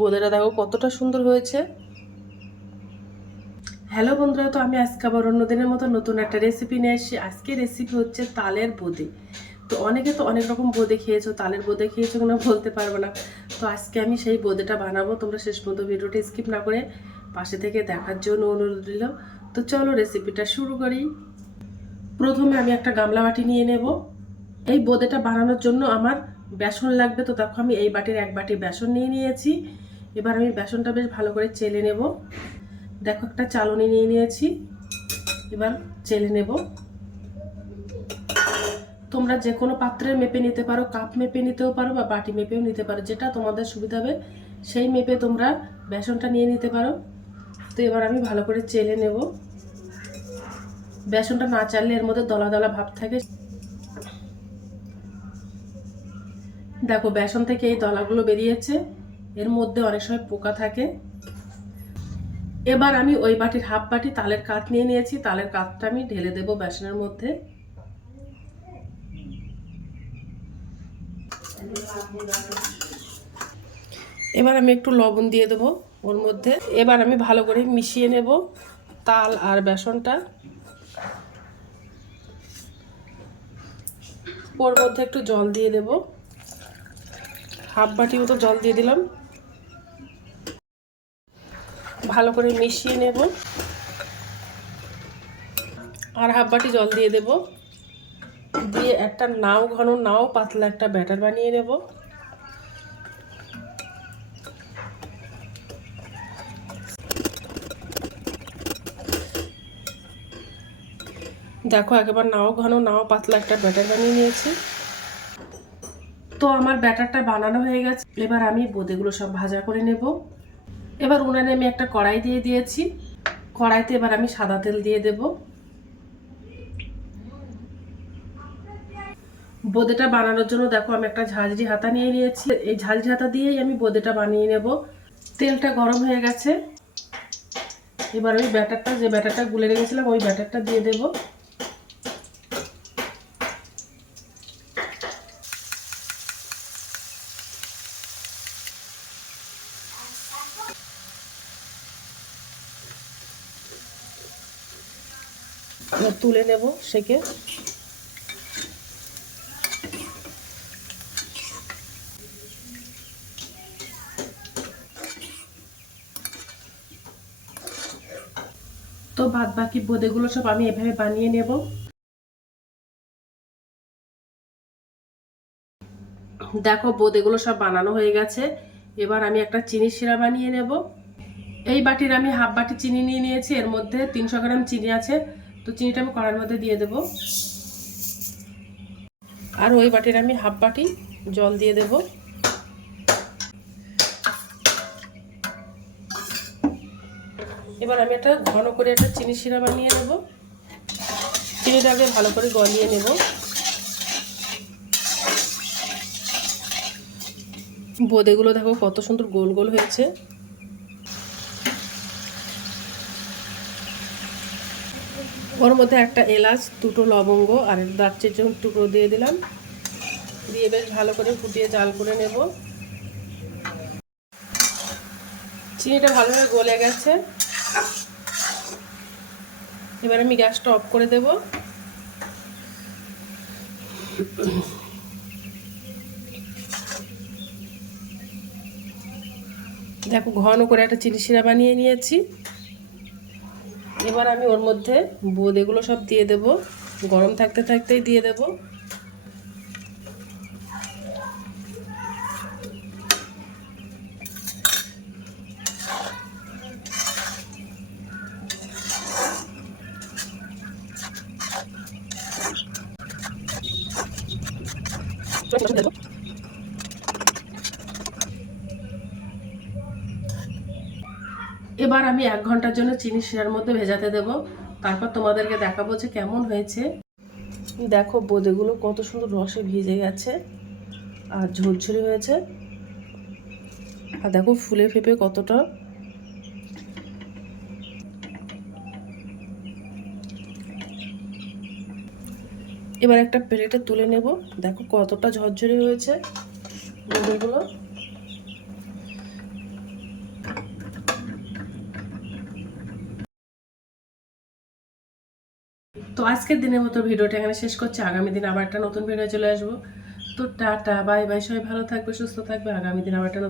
বোঁদেরা দেখো কতটা সুন্দর হয়েছে। হ্যালো বন্ধুরা, তো আমি আজকে আবার অন্যদিনের মতো নতুন একটা রেসিপি নিয়ে এসেছি আজকে রেসিপি হচ্ছে তালের বোঁদে। তো অনেকে তো অনেক রকম বোঁদে খেয়েছো, তালের বোঁদে খেয়েছো কিনা বলতে পারব না। তো আজকে আমি সেই বোঁদেটা বানাবো, তোমরা শেষ পর্যন্ত ভিডিওটা স্কিপ না করে পাশে থেকে দেখার জন্য অনুরোধ দিল তো চলো রেসিপিটা শুরু করি। প্রথমে আমি একটা গামলা বাটি নিয়ে নেব। এই বোঁদেটা বানানোর জন্য আমার বেসন লাগবে তো দেখো আমি এই বাটির এক বাটি বেসন নিয়ে নিয়েছি। এবার আমি বেসনটা বেশ ভালো করে চেলে নেব। দেখো একটা চালনি নিয়ে নিয়েছি। এবার চেলে নেব। তোমরা যে কোনো পাত্রের মেপে নিতে পারো, কাপ মেপে নিতেও পারো বা বাটি মেপেও নিতে পারো, যেটা তোমাদের সুবিধা হবে, সেই মেপে তোমরা বেসনটা নিয়ে নিতে পারো। তো এবার আমি ভালো করে চেলে নেব। বেসনটা না চাললে এর মধ্যে দলা দলা ভাব থাকে। দেখো, বেসন থেকে এই দলাগুলো বেরিয়েছে। এর মধ্যে অনেক সময় পোকা থাকে। এবার আমি ওই বাটির হাফ বাটি তালের কাঠ নিয়ে নিয়েছি। তালের কাঠটা আমি ঢেলে দেব বেসনের মধ্যে। এবার আমি একটু লবণ দিয়ে দেবো ওর মধ্যে। এবার আমি ভালো করে মিশিয়ে নেব তাল আর বেসনটা। ওর মধ্যে একটু জল দিয়ে দেব। হাফ বাটি মতো জল দিয়ে দিলাম। ভালো করে মিশিয়ে নেব। আর হাফ বাটি জল দিয়ে দেব। দিয়ে একটা নাও, ঘন নাও, পাতলা একটা ব্যাটার বানিয়ে নেব। দেখো, একেবারে নাও, ঘন নাও, পাতলা একটা ব্যাটার বানিয়ে নিয়েছি। তো আমার ব্যাটারটা বানানো হয়ে গেছে। এবার আমি বোঁদেগুলো সব ভাজা করে নেব। এবার উনানে আমি একটা কড়াই দিয়ে দিয়েছি। কড়াইতে এবার আমি সাদা তেল দিয়ে দেব। বোঁদেটা বানানোর জন্য দেখো, আমি একটা ঝাঁঝরি হাতা নিয়ে নিয়েছি। এই ঝাঁঝরি হাতা দিয়েই আমি বোঁদেটা বানিয়ে নেব। তেলটা গরম হয়ে গেছে। এবার ওই ব্যাটারটা, যে ব্যাটারটা গুলে রেখেছিলাম, ওই ব্যাটারটা দিয়ে দেবো। তুলে নেব সেকে। তো বাদ বাকি বোঁদেগুলো সব আমি এভাবে বানিয়ে নেব। দেখো বোঁদেগুলো সব বানানো হয়ে গেছে। এবার আমি একটা চিনি শিরা বানিয়ে নেব। এই বাটির আমি হাফ বাটি চিনি নিয়ে নিয়েছি। এর মধ্যে তিনশো গ্রাম চিনি আছে। তো চিনিটা আমি কড়ার মধ্যে দিয়ে দেব। আর ওই বাটির আমি হাফ বাটি জল দিয়ে দেব। এবার আমি একটা ঘন করে একটা চিনি শিরা বানিয়ে নেব। চিনিটা আগে ভালো করে গলিয়ে নেব। বোঁদেগুলো দেখো কত সুন্দর গোল গোল হয়েছে। ওর মধ্যে একটা এলাচ, দুটো লবঙ্গ আর দারচির টুকরো দিয়ে দিলাম। দিয়ে বেশ ভালো করে ফুটিয়ে জাল করে নেব। চিনিটা ভালোভাবে গলে গেছে। এবার আমি গ্যাসটা অফ করে দেব। দেখো, ঘন করে একটা চিনি শিরা বানিয়ে নিয়েছি। এবার আমি ওর মধ্যে বোঁদ এগুলো সব দিয়ে দেব। গরম থাকতে থাকতেই দিয়ে দেব। এবার আমি এক ঘণ্টার জন্য চিনি শিরার মধ্যে ভেজাতে দেব। তারপর তোমাদেরকে দেখাবো যে কেমন হয়েছে। দেখো বোঁদেগুলো কত সুন্দর রসে ভিজে গেছে আর ঝরঝরে হয়েছে। আর দেখো ফুলে ফেপে কতটা। এবার একটা প্লেটে তুলে নেব। দেখো কতটা ঝরঝরে হয়েছে বোঁদেগুলো। তো আজকের দিনের মতো ভিডিওটা এখানে শেষ করছি। আগামী দিন আবার একটা নতুন ভিডিও চলে আসব। তো টাটা বাই বাই সবাই ভালো থাকবে, সুস্থ থাকবে। আগামী দিন আবার একটা